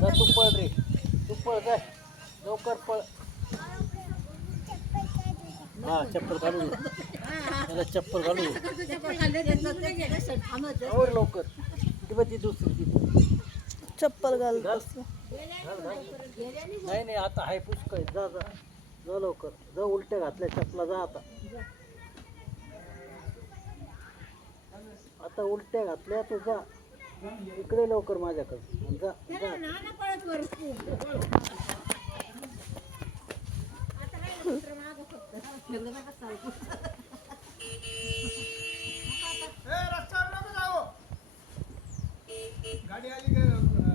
जा तू पळ रे, तू पळ जाय लवकर पळ. हा चप्पल घालू दे. त्याला चप्पल घालू दे. आवर लवकर. ती बघ ती दुसरी ती. चप्पल घाल. घाल. नाही नाही आता हाय पुष्कळ. जा जा जा लवकर जा. उलट्या घातल्या चपला. जा आता. आता उलट्या घातल्या तू जा इकडे लवकर माझ्याकडे. जा जा.